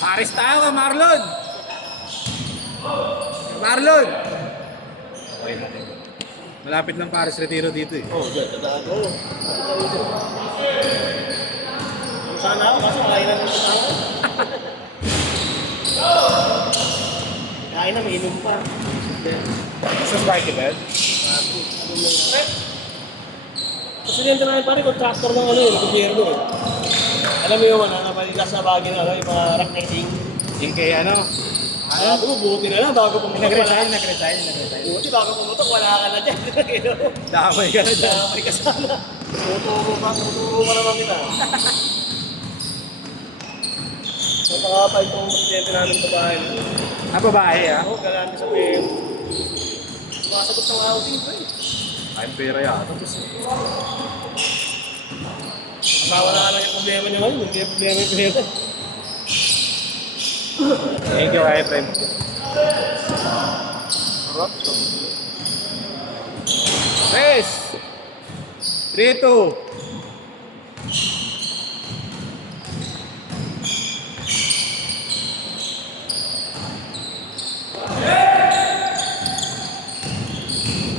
Paris tayo ka, Marlon! Marlon! Okay natin. Malapit lang Paris Retiro dito eh. Oo, dadaan ko. Sana ako, kaso kaya na nito ako. Kaya na, may inom pa. Sa Sparky Bell? Presidente namin pare, contractor ng ano yun, gobyerno eh. Alam mo yung ano, nabalita sa bagay na ano, yung mga rock netting. Yung kay ano? Buti na lang, bago pumunta Nag-resign. Buti bago pumunta, wala ka na dyan. Damay ka na dyan. Damay ka sana. Tuturo pa naman kita. Napakapal itong presidente namin sa bahay. Ah, babae ah? Oo, galante sa PM. Sumasagot ng housing ito eh. Ay, pera yata. Asawa na lang yung problema niya ngayon, hindi yung problema yung pera. Thank you, Efrem. Race! 3-2.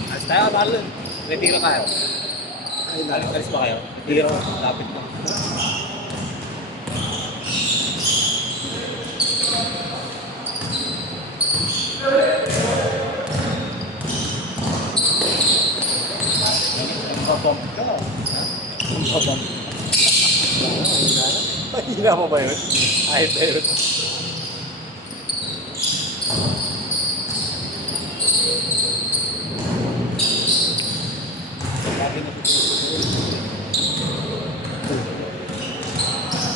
Alis tayo, Marlon. Retiro kayo. Ay, alis ba kayo? Retiro. Lapit na. Pabomb ka. Pabomb. Mahina mo ba yun? Ay, pero...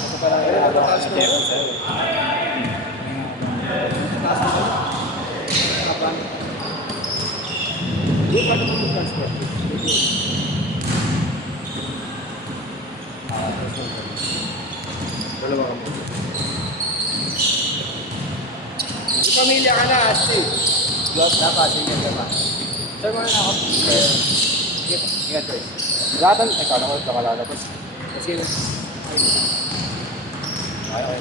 Ako pa lang yung nagawa sa Jero, sir. Doon pa naman yung transport. Dalawa ka mo. May pamilya ka na, Asti. Dapat, hindi ka ba? Sir, mo na ako. Sige pa, ingat kayo. Latan, ikaw na ko, nakalalabas. Kasi yun. Okay,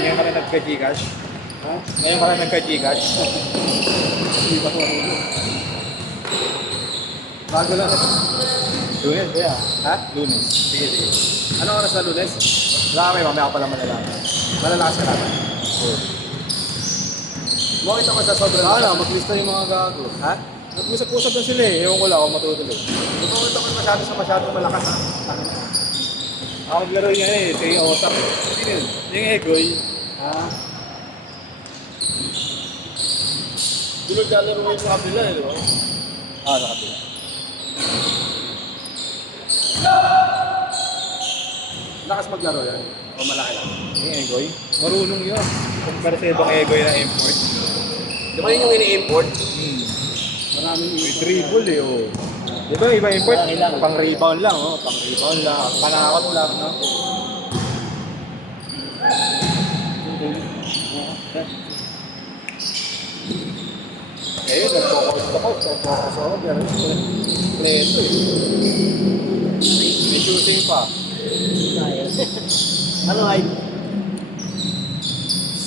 ngayon ka na nagka-Gcash? Ha? Ngayon ka na nagka-Gcash? Hindi pa ko ano. Bago lang. Lunes ba yan? Ha? Lunes. Sige, sige. Anong oras na Lunes? Wala kami, mamaya ka pala malalaman. Malalakas ka naman. Bakit ako sa sobrang... maglista yung mga gago. Ha? Nag-usap-usap na sila eh. Ewan ko lang ako matutuloy. Bukit ako masyadong malakas ha. Ako maglaro yan eh. Ito yung otak. Sino yun? Yung Egoy. Ha? Dulog lalaro mo yung sa kabila eh, di ba? Sa kapila. Lakas maglaro yan. O malaki lang. Yung Egoy? Marunong yun. Kumpara sa ibang Egoy na import. Di ba yun yung ini-import? Maraming may dribble eh, oh. Di ba, iba import? Pang-rebound lang, oh. Pang-rebound lang. Panakot lang, no? Eh, nag-focus ako. Pero, pleto eh. May shooting pa. Ano ay?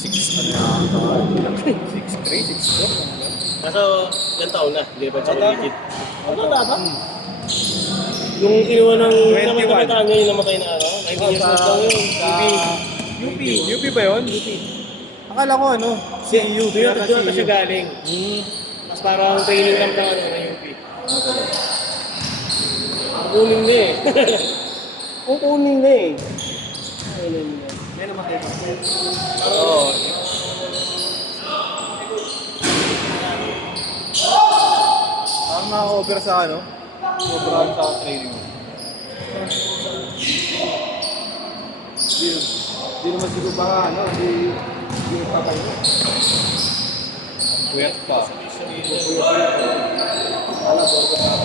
6, ano yan? 6'3", 6'4", Kaso, ilang taon na, hindi ba siya Bata. ulikid? Ano ba? Yung kinuha ng 21. namatay niya yung namatay na ano? 19 years old lang yun. UP. UP ba yun? UP. Akala ko ano, si UP. Doon na siya galing. Mas parang training camp ng ano, ng UP. Kukunin na eh. Kukunin na eh. May namatay pa. Oo. Parang naka-over sa ano? Sobrang sa training mo. Di naman siguro baka ano, di nagpapahinga. Puyat pa.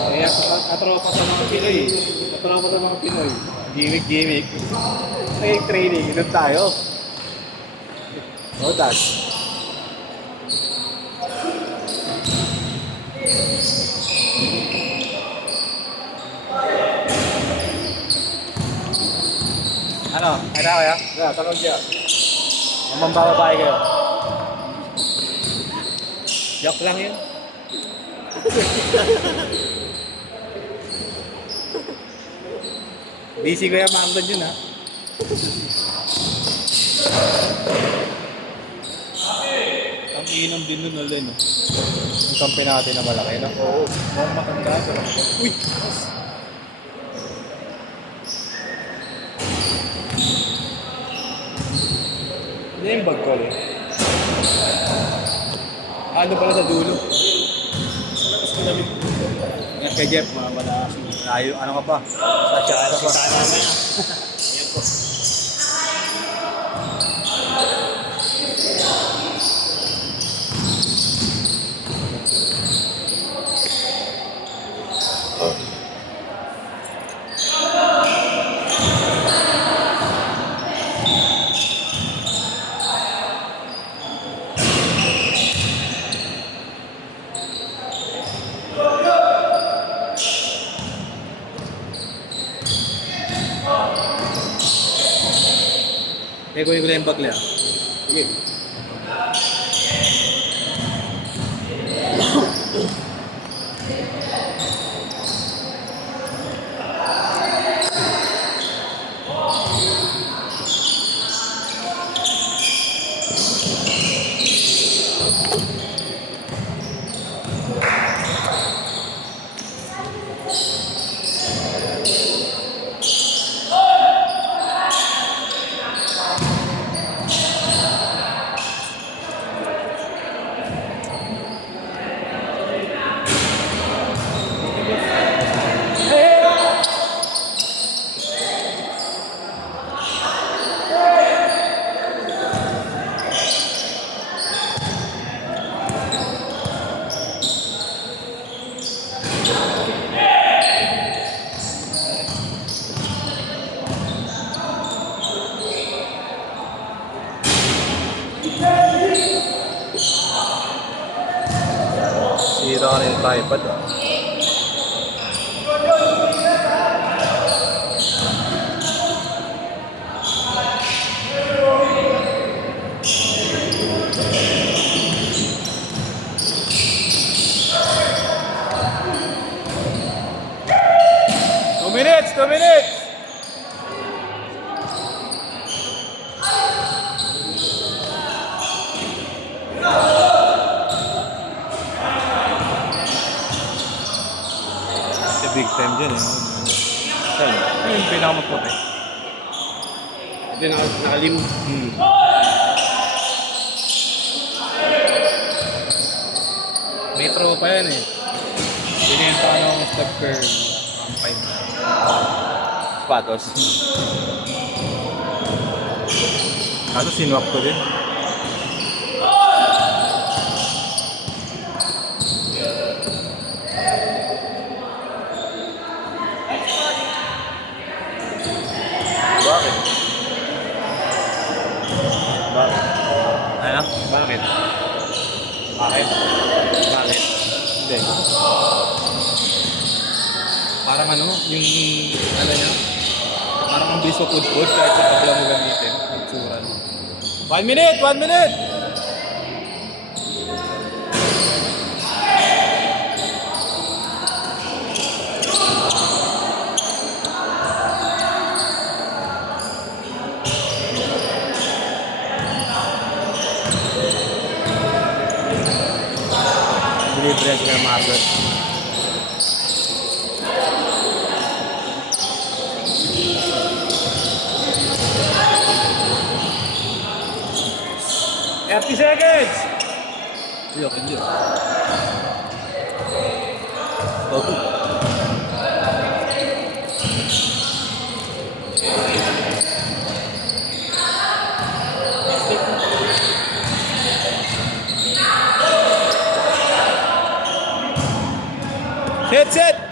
Kaya katropa sa mga Pinoy. Katropa sa mga Pinoy. Gimmick. Training. Inom tayo. Oh, that's. Ano? Kaya kaya? Yeah, tanong siya. Mambababae kayo. Joke lang yun. Busy ko yung maanggan yun ha. Ang inom din nun ulit no. Yung kampi natin na malaki no. Oo. Mukhang matanda siya. Uy! Hindi yung bag ko eh. Ano pala sa dulo? Mas malamig. Ingat kay Jeff, mga malakas. Tayo, ano ka pa? Sa ano pa? Kita namin. Ayan po. Kaya kunin ko na yung bag niya. Sige. Sira ka na yung tripod. Two minutes! 2 minutes! Big time dyan eh. Saan? Ano yung pinakamaputi? Ito nakalim. Metro pa yan eh. Binenta ng step curve. Ang 5. Sapatos. Kaso sinwak ko din. Bakit? Bakit? Ano? Bakit? Bakit? Bakit? Hindi. Parang ano, yung ano niya, parang ang biso pud-pud kahit sa tabla mo gamitin. Itsura. 1 minute! 1 minute! Delivery sa market. seconds! Iya, kan dia. Bagus.